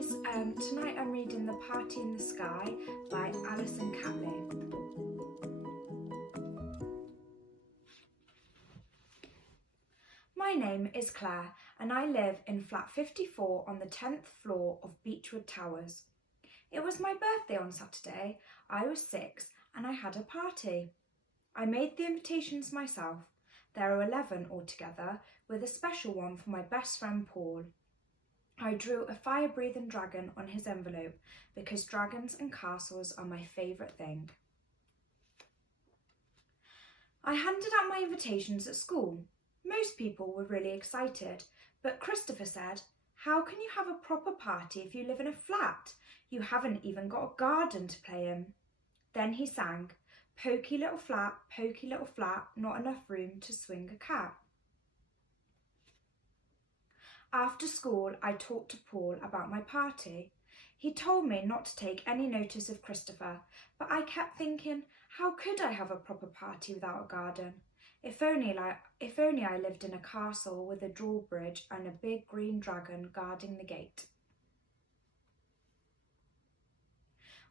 guys, tonight I'm reading The Party in the Sky by Alison Catley. My name is Claire and I live in flat 54 on the 10th floor of Beechwood Towers. It was my birthday on Saturday. I was 6 and I had a party. I made the invitations myself. There are 11 altogether, with a special one for my best friend Paul. I drew a fire-breathing dragon on his envelope because dragons and castles are my favourite thing. I handed out my invitations at school. Most people were really excited, but Christopher said, "How can you have a proper party if you live in a flat? You haven't even got a garden to play in." Then he sang, pokey little flat, not enough room to swing a cat." After school, I talked to Paul about my party. He told me not to take any notice of Christopher, but I kept thinking, how could I have a proper party without a garden? If only I lived in a castle with a drawbridge and a big green dragon guarding the gate.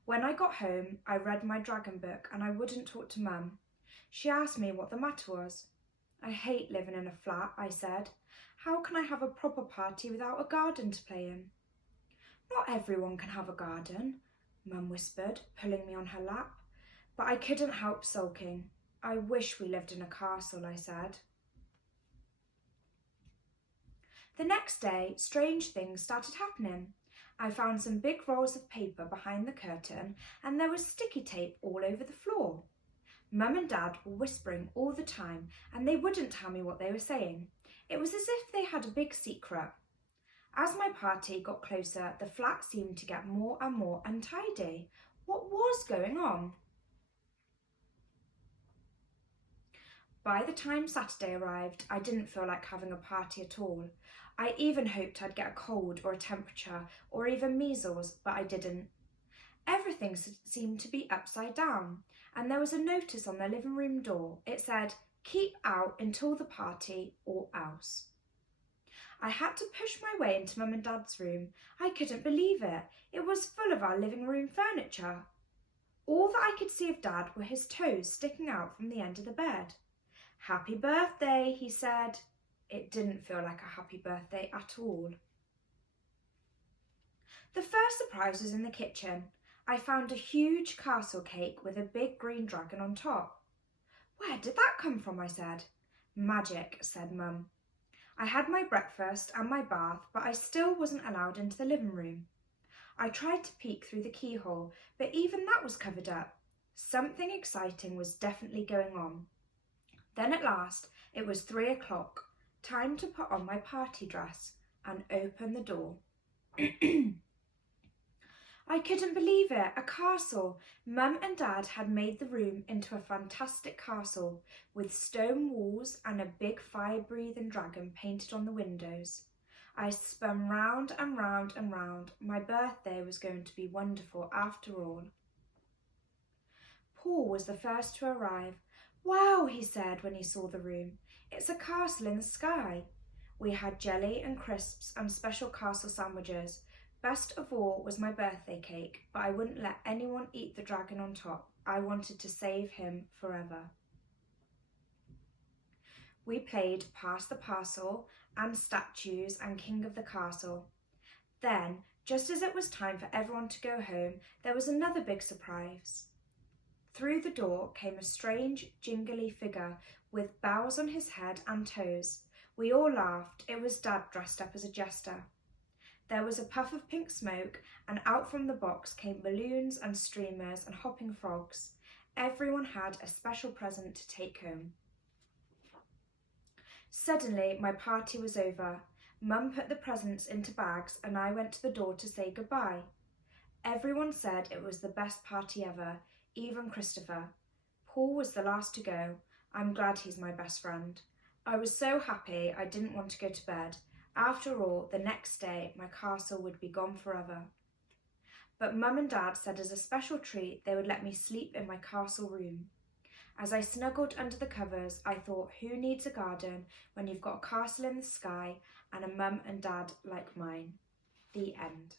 When I got home, I read my dragon book and I wouldn't talk to Mum. She asked me what the matter was. "I hate living in a flat," I said. "How can I have a proper party without a garden to play in?" "Not everyone can have a garden," Mum whispered, pulling me on her lap. But I couldn't help sulking. "I wish we lived in a castle," I said. The next day, strange things started happening. I found some big rolls of paper behind the curtain and there was sticky tape all over the floor. Mum and Dad were whispering all the time and they wouldn't tell me what they were saying. It was as if they had a big secret. As my party got closer, the flat seemed to get more and more untidy. What was going on? By the time Saturday arrived, I didn't feel like having a party at all. I even hoped I'd get a cold or a temperature or even measles, but I didn't. Everything seemed to be upside down, and there was a notice on the living room door. It said, "Keep out until the party or else." I had to push my way into Mum and Dad's room. I couldn't believe it. It was full of our living room furniture. All that I could see of Dad were his toes sticking out from the end of the bed. "Happy birthday," he said. It didn't feel like a happy birthday at all. The first surprise was in the kitchen. I found a huge castle cake with a big green dragon on top. "Where did that come from?" I said. "Magic," said Mum. I had my breakfast and my bath, but I still wasn't allowed into the living room. I tried to peek through the keyhole, but even that was covered up. Something exciting was definitely going on. Then at last, it was 3 o'clock. Time to put on my party dress and open the door. I couldn't believe it, a castle. Mum and Dad had made the room into a fantastic castle with stone walls and a big fire-breathing dragon painted on the windows. I spun round and round and round. My birthday was going to be wonderful after all. Paul was the first to arrive. "Wow," he said when he saw the room. "It's a castle in the sky." We had jelly and crisps and special castle sandwiches. Best of all was my birthday cake, but I wouldn't let anyone eat the dragon on top. I wanted to save him forever. We played Pass the Parcel and Statues and King of the Castle. Then, just as it was time for everyone to go home, there was another big surprise. Through the door came a strange, jingly figure with bells on his head and toes. We all laughed. It was Dad dressed up as a jester. There was a puff of pink smoke, and out from the box came balloons and streamers and hopping frogs. Everyone had a special present to take home. Suddenly, my party was over. Mum put the presents into bags and I went to the door to say goodbye. Everyone said it was the best party ever, even Christopher. Paul was the last to go. I'm glad he's my best friend. I was so happy I didn't want to go to bed. After all, the next day my castle would be gone forever. But Mum and Dad said as a special treat they would let me sleep in my castle room. As I snuggled under the covers, I thought, who needs a garden when you've got a castle in the sky and a Mum and Dad like mine? The end.